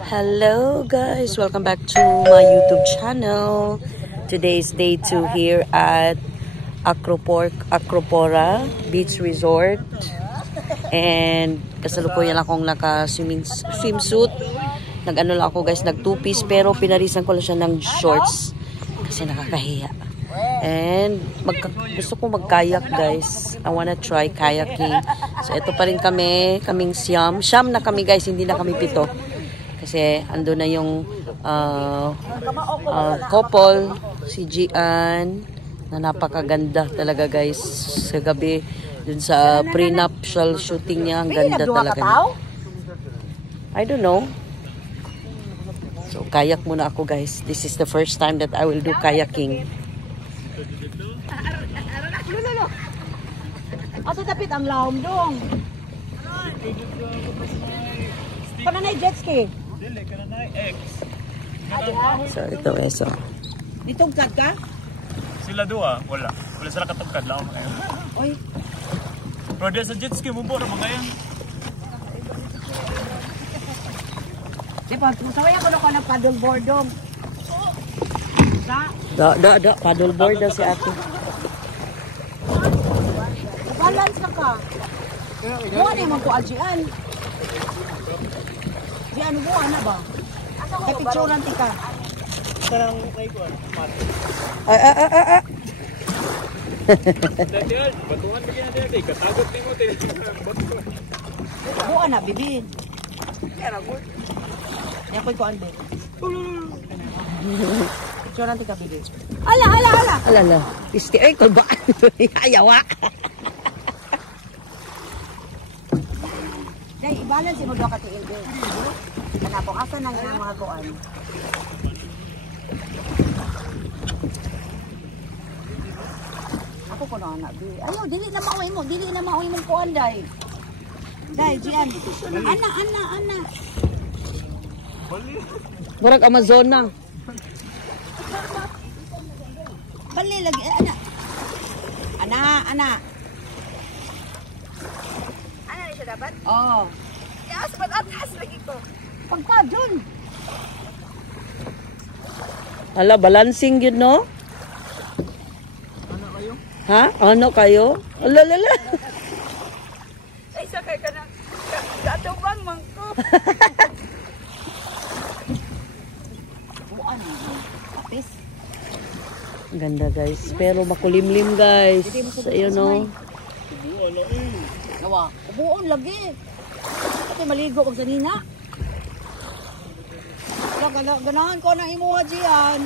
Hello guys, welcome back to my YouTube channel. Today is day 2 here at Acropora Beach Resort. And kasalukuyan akong swimsuit. Nag-ano lang ako guys, nag 2-piece pero pinarisan ko lang siya ng shorts kasi nakakahiya. And gusto ko mag-kayak guys. I wanna try kayaking. So ito pa rin kaming siyam na kami guys, hindi na kami 7. Kasi ando na yung couple, si Gian, na napakaganda talaga guys. Sa gabi, dun sa pre-nuptial shooting niya, ang ganda talaga niya. I don't know. So, kayak muna ako guys. This is the first time that I will do kayaking. Ato tapit ang laom dong. Kananay jet ski. Dili kananay X. So, ito eso. Ditugkad ka? Sila dua, wala sila katugkad lang. Oy. Pero di sa jet ski mo po mga yan. Di ba, masaway ako na ng paddleboard dong. Paddleboard daw si ate. Balance ka. Buwan na yung magkualjian. Diyan, buwan na ba? Kay picturean tika. Sarang may kuwan. Dahil, batuan bigyan natin natin. Katagot din mo tayo. Buwan na, bibi. Yan ko'y kuwan, babe. Picturean tika, bibi. Ala. Isti, ay, kulbaan. Ayawa. Dahil, i-balance mo doon katiin din. Kanapok, asa na nga mga kuwan. Ako ko na anak, bi. Ayaw, dili na mauwi mong kuwan, Day. Day, Gian. Ana. Murag Amazona. Bali lagi, ana. Ana na siya dapat? Oo. Yes, but atas lagi ko. Pagka dun. Ala, balancing yun, no? Ano kayo? Ha? Ano kayo? Ala. Ay, sakay ka na. Katubang man ko. Buwan. Kapis. Ganda guys. Pero makulimlim guys. Ayun, no? Buwan na eh. Nawa, ubuon lagi. Kasi maligo kag sanina. Ganahan ko ng imuha diyan.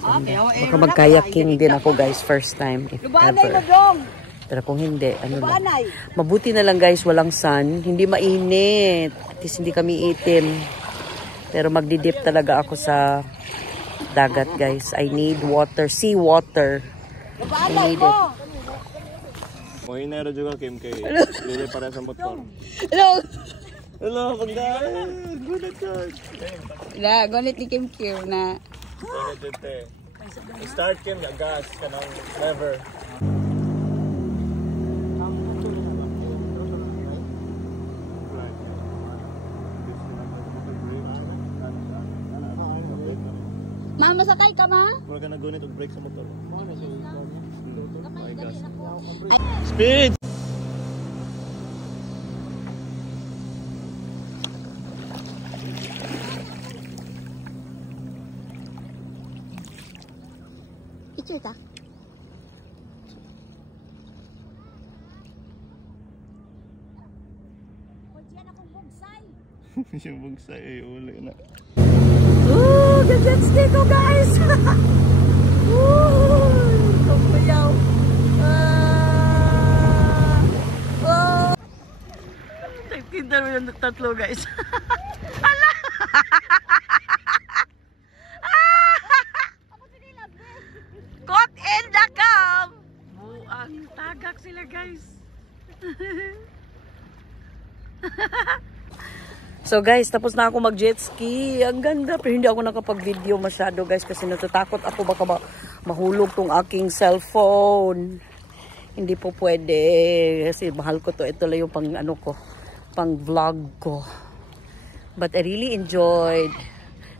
Baka mag-kayaking din ako guys. First time if Lubanay mo ever. dong. Pero kung hindi, ano lang. Lubanay. Mabuti na lang guys, walang sun. Hindi mainit. At least hindi kami itim. Pero magdidip talaga ako sa dagat guys. I need water. Sea water. Lubanay mo. Mohinero juga Kim kay. Dili para sa motor. Hello, pagdaan. Good God. Gunit ni Kim na. Start Kim ya gas kanang lever. Mama, sakay ka ma? Mura ka nagunit og brake sa motor. Speed! Picture ka? Yung bugsay ay uli na. Ooh, jet ski ko guys. Ooh, kapayaw. Oh. Kita mo yung tatlo guys. Ala. Caught in the cam. Buang tagak sila guys. So guys, tapos na ako mag-jet ski. Ang ganda. Pero hindi ako nakapag-video masyado guys kasi natatakot ako baka mahulog tong aking cellphone. Hindi po pwede kasi mahal ko to. Ito lang yung pang ano ko, pang vlog ko. But I really enjoyed.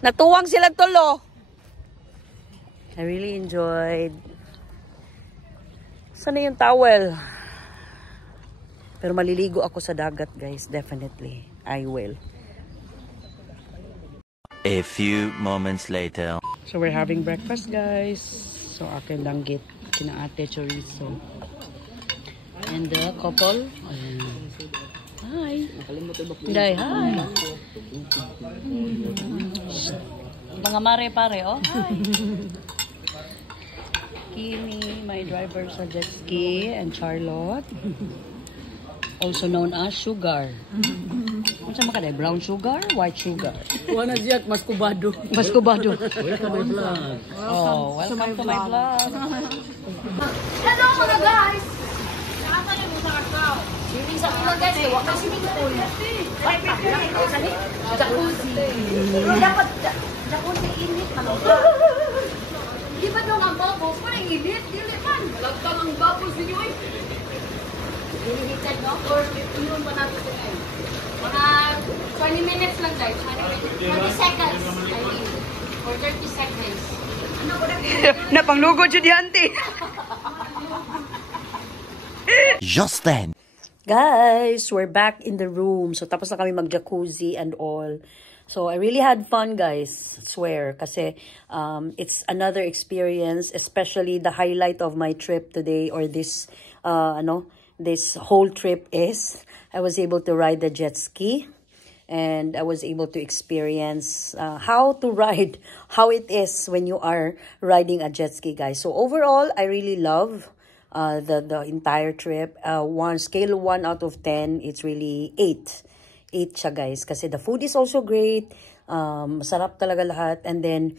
Natuwang sila tulo. I really enjoyed. Sana yung towel. Pero maliligo ako sa dagat, guys. Definitely. I will. A few moments later. So we're having breakfast, guys. So akin langgit, kina ate chorizo. And the couple. Ayan. Hi. Day, hi. Mga mare pare, oh. Hi. Kimi, my driver sa jet ski, and Charlotte. Also known as Sugar. Ano sa mga brown sugar, white sugar? Wana Jack, mas kubado. Mas kubado. Welcome to my vlog. Oh, welcome to my vlog. Hello mga guys! Nakakali mo sa kakao. Hindi sa mga guys, huwag kasi hindi ko ulit. Jacuzzi. Dapat jacuzzi init. Di ba doon ang bubbles? Parang init. Dili man. Lagtang ang bubbles ninyo eh. Hinihited, no? Or yun pa natin sa kayo? Mga 20 minutes lang guys. 20 seconds. I mean. Or 30 seconds. Ano ko na? Napanglugod yun diante. Just then. Guys, we're back in the room. So tapos na kami mag-jacuzzi and all. So I really had fun, guys. Swear. Kasi it's another experience. Especially the highlight of my trip today or this, this whole trip is I was able to ride the jet ski. And I was able to experience how to ride, how it is when you are riding a jet ski, guys. So overall, I really love the entire trip. Scale 1 out of 10, it's really 8. 8 siya, guys. Kasi the food is also great. Masarap talaga lahat. And then,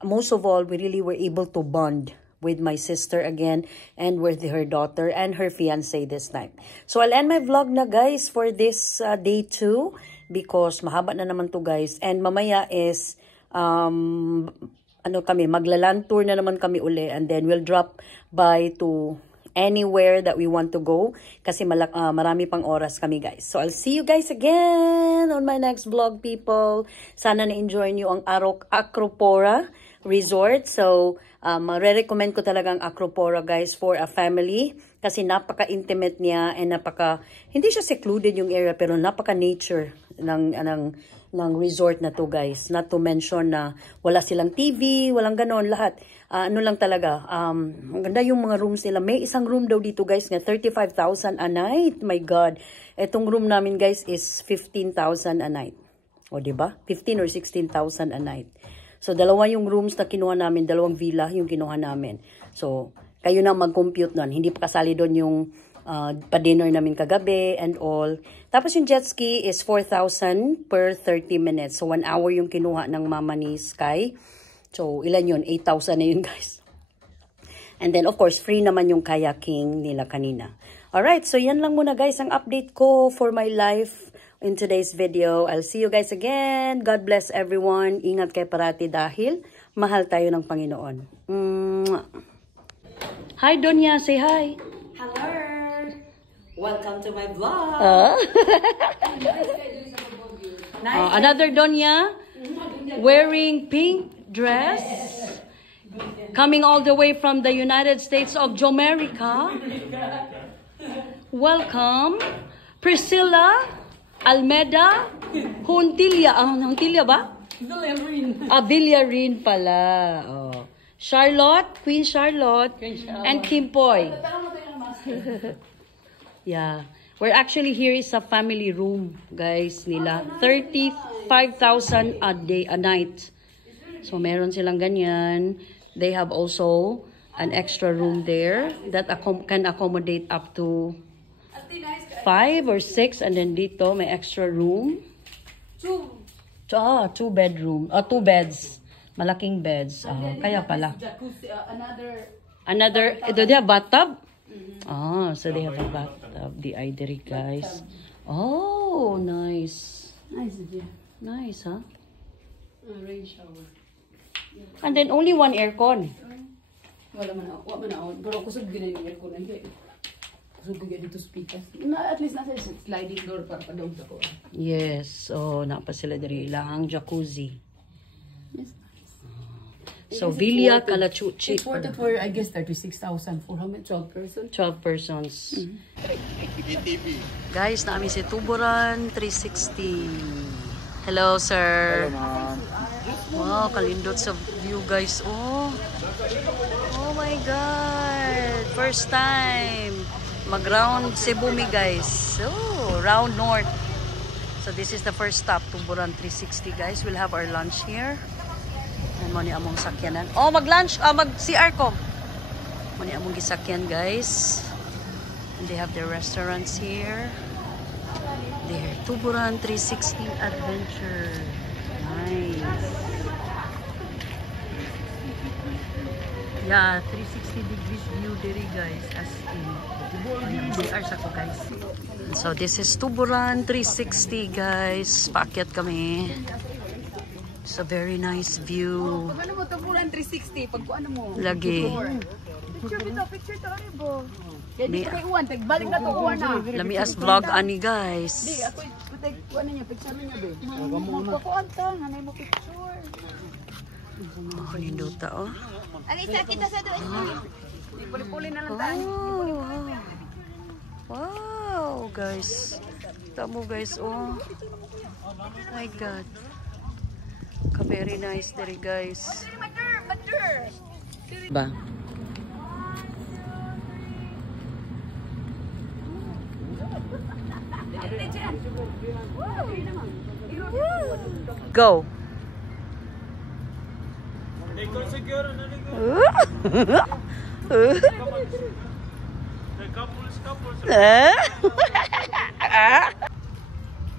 most of all, we really were able to bond with my sister again and with her daughter and her fiancé this time. So I'll end my vlog na, guys, for this day 2 because mahaba na naman to, guys. And mamaya is maglaland tour na naman kami uli and then we'll drop by to anywhere that we want to go kasi marami pang oras kami, guys. So I'll see you guys again on my next vlog, people. Sana na-enjoy niyo ang Acropora Resort. So re-recommend ko talaga ang Acropora, guys, for a family kasi napaka-intimate niya and hindi siya secluded yung area pero napaka-nature ng resort na to, guys. Not to mention na wala silang TV, walang ganon, lahat. Lang talaga. Ang ganda yung mga rooms nila. May isang room daw dito, guys, nga 35,000 a night. My God. Etong room namin, guys, is 15,000 a night. O, diba? 15 or 16,000 a night. So, dalawa yung rooms na kinuha namin, dalawang villa yung kinuha namin. So, kayo na mag-compute nun. Hindi pa kasali doon yung pa-dinner namin kagabi and all. Tapos yung jet ski is 4,000 per 30 minutes. So, 1 hour yung kinuha ng mama ni Sky. So, ilan yun? 8,000 na yun, guys. And then, of course, free naman yung kayaking nila kanina. Alright, so yan lang muna, guys, ang update ko for my life in today's video. I'll see you guys again. God bless everyone. Ingat kayo parati dahil mahal tayo ng Panginoon. Hi, Donya. Say hi. Hello! Welcome to my vlog! Another Donya wearing pink dress. Coming all the way from the United States of Jamaica. Welcome, Priscilla Almeda Huntilla. Huntilla ba? Villarin pala. Oh. Charlotte, Queen Charlotte, and Kim Poy. Yeah. We're actually here is a family room, guys, nila. 35,000 a night. So, meron silang ganyan. They have also an extra room there that can accommodate up to 5 or 6. And then dito, may extra room. 2 bedroom. 2 beds. Malaking beds. Kaya pala. Another, do they have bathtub? So they have a bathtub. The idea, guys. Oh, nice. Nice, huh? Rain shower. And then only one aircon. Wala man ako. Pero kusog ginayong ko na hindi. Kusog ginayong dito speakers. Na, at least nasa sliding door para padawag ako. Yes. So, napa sila diri lang jacuzzi. Yes. So, Villa Calachuchi. It's worth it for, I guess, 36,000 for how many? 12 person? 12 persons. Guys, namin si Tuburan 360. Hello, sir. Hello, ma'am. Wow, kalindot sa view, guys. Oh. Oh my God. First time. Mag-round Cebu mi, guys. Oh, round north. So, this is the first stop, Tuburan 360, guys. We'll have our lunch here. And mani among sakyanan. Oh, mag-lunch. Mag-CR ko. Mani among gisakyan, guys. And they have their restaurants here. There. Tuburan 360 Adventure. Nice. Yeah, 360 degrees view diri, guys. As in. BR sa ko, guys. So, this is Tuburan 360, guys. Paakyat kami. It's a very nice view. Pag ano mo, Tuburan 360. Pag ano mo. Lagi. Picture to, ano bo? Kaya di ko kay Uwan. Balik na to, Uwan na. Lami as vlog ani, Di, guys. ako, ano niya, picture niya, be. Magpakuan ta, nanay mo picture. Oh, nindota, oh. Alisa, kita sa doon. Puli-puli na lang tayo. Oh, wow, guys. Tamo, guys, oh. My God. Very nice diri, guys. Ba? Go.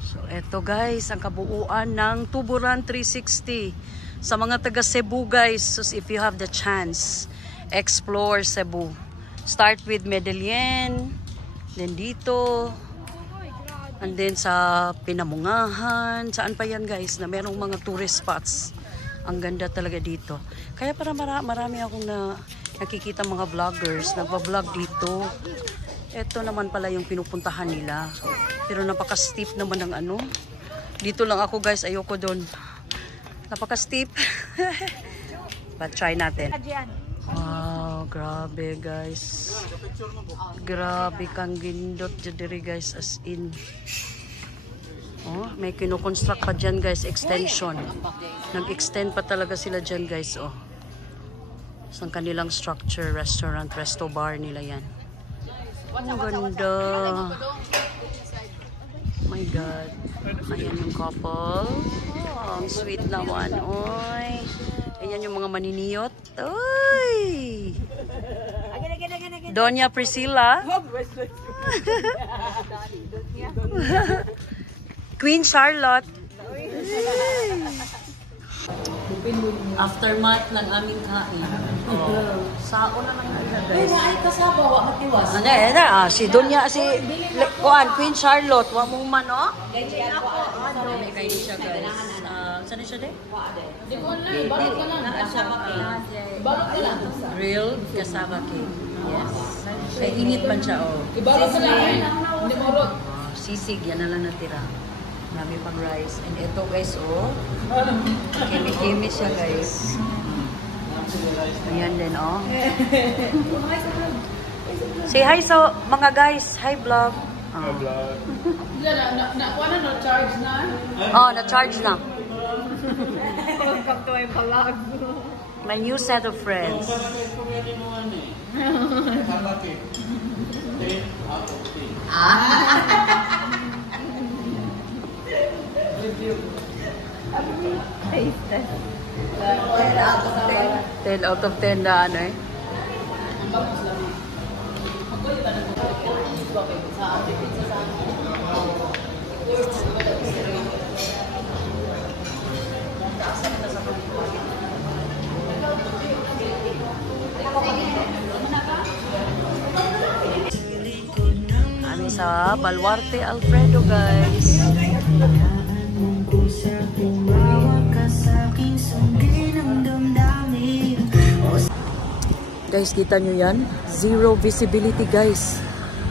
So, eto guys, ang kabuuan ng Tuburan 360. Sa mga taga Cebu, guys, so if you have the chance, explore Cebu. Start with Medellin, then dito, and then sa Pinamungahan, saan pa yan, guys, na merong mga tourist spots. Ang ganda talaga dito. Kaya para marami akong nakikita mga vloggers, nagpa-vlog dito. Ito naman pala yung pinupuntahan nila. Pero napaka-steep naman ng ano. Dito lang ako, guys, ayoko doon. Napaka-steep. But try natin. Wow, grabe, guys. Grabe kang gindot diri, guys, as in. Oh, may kino-construct pa dyan, guys, extension. Nag-extend pa talaga sila dyan, guys, oh. Sa kanilang structure, restaurant, resto bar nila yan. Ang ganda. Oh my God. Ayan yung couple. Oh, ang sweet naman. Oy. Ayan yung mga maniniyot. Oy. Doña Priscilla. Queen Charlotte. Aftermath ng aming kain. Oh. Sao na lang nila, guys. Ay, kasaba, wa matiwas. Ano, si Doña, si Queen Charlotte, wa mo man, no? May kain siya, guys. Saan siya din? Di ko na, balot ka lang. Balot ka lang. Grilled cassava cake. Yes. May init man siya, oh. Ibalot ka lang. Hindi mo rot. Sisig, yan na lang natira. Marami pang rice. And ito, guys, oh. Kimi-kimi siya, guys. Ayan din, oh. Say hi sa mga guys. Hi, vlog. Hi, vlog. Nakuha na, na-charge na. Oh, na-charge na. Welcome to my vlog. My new set of friends. Taste test. 10 out of 10 na ano eh. Kami sa Baluarte Alfredo, guys. Guys, kita nyo yan? Zero visibility, guys.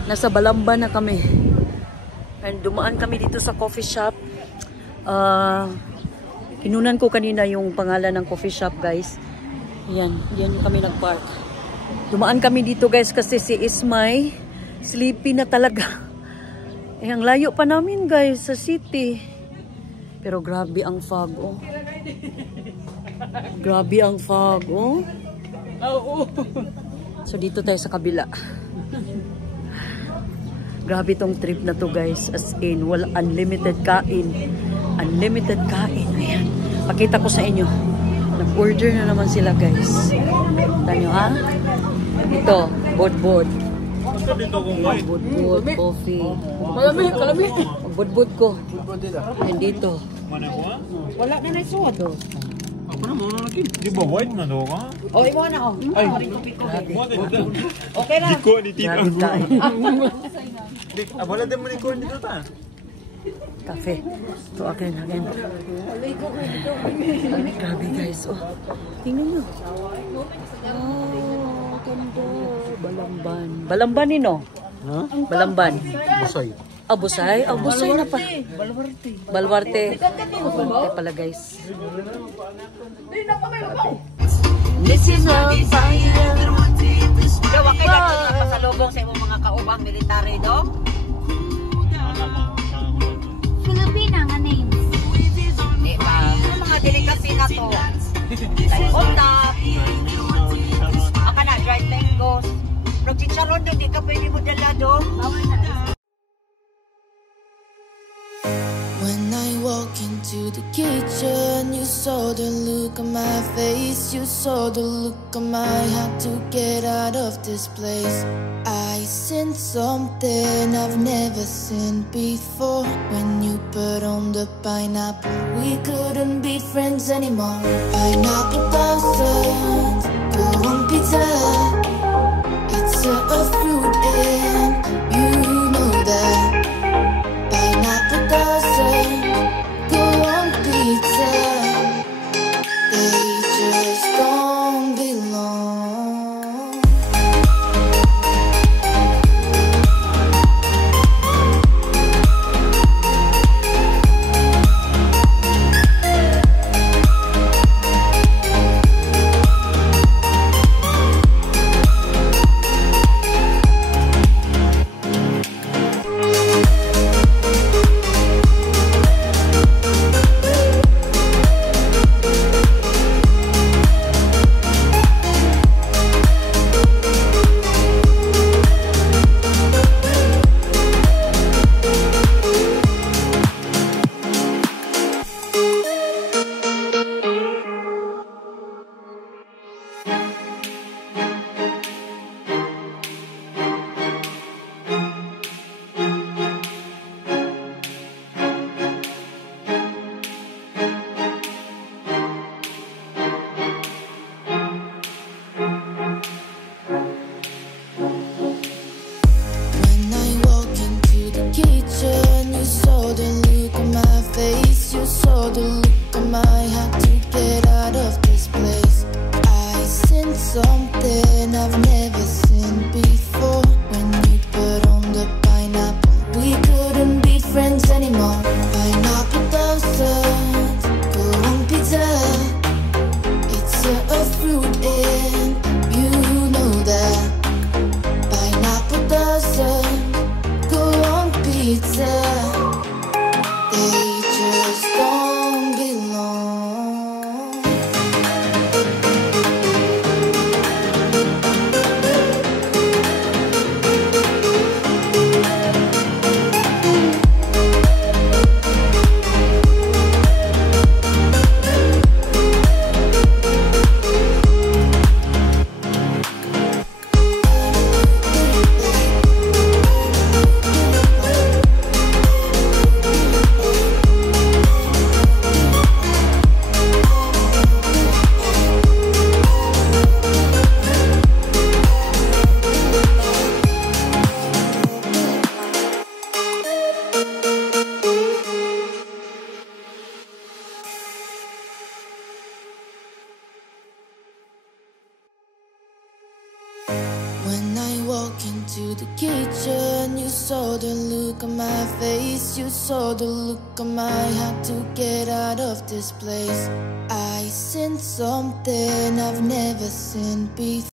Nasa Balamban na kami. And dumaan kami dito sa coffee shop. Kinunan ko kanina yung pangalan ng coffee shop, guys. Yan yung kami nagpark. Dumaan kami dito, guys, kasi si Ismay sleepy na talaga. Ang layo pa namin, guys, sa city. Pero grabe ang fog, oh. Grabe ang fog, oh. So dito tayo sa kabila. Grabe tong trip na to, guys. As in, wala, unlimited kain. Unlimited kain. Ayan. Pakita ko sa inyo. Nag-order na naman sila, guys. Kita nyo, ha? Ito, bod-bod. Bod-bod, coffee. Kalami. Bod-bod ko. And dito. Wala na naisuot. Apa na mo lagi? Di ba white man do ka? Oh, imo na oh. Ay. Okay na. Diko ni tita Grabe ko. kain. Dik, wala din mo ni corn dito ta. Cafe. Ito, again. Grabe, guys. Oh, tingnan nyo. Oh, ganda. Balamban. Balamban nino? Ha? Balamban. Busay. Busay? Busay na pa. Balwarte. Balwarte pala, guys. Listen up, fire. Gawa kayo na pasalubong sa imong mga kaubang military, no? Filipina nga names. Di ba? Ang mga delicacy na to. Like otap. Aka na, dried mangoes. Pero chicharon doon, di ka pwede mo dala doon. When I walk into the kitchen, you saw the look on my face, you saw the look on my heart to get out of this place. I seen something I've never seen before. When you put on the pineapple, we couldn't be friends anymore. Pineapple doesn't go on pizza. It's a fruit and you know that. Pineapple doesn't go on pizza. They just don't belong. Something I've never seen before. When you put on the pineapple, we couldn't be friends anymore. Pineapple doesn't go on pizza. It's a fruit and you know that. Pineapple doesn't go on pizza. They just don't belong. into the kitchen, you saw the look on my face, you saw the look on my had to get out of this place. I sensed something I've never seen before.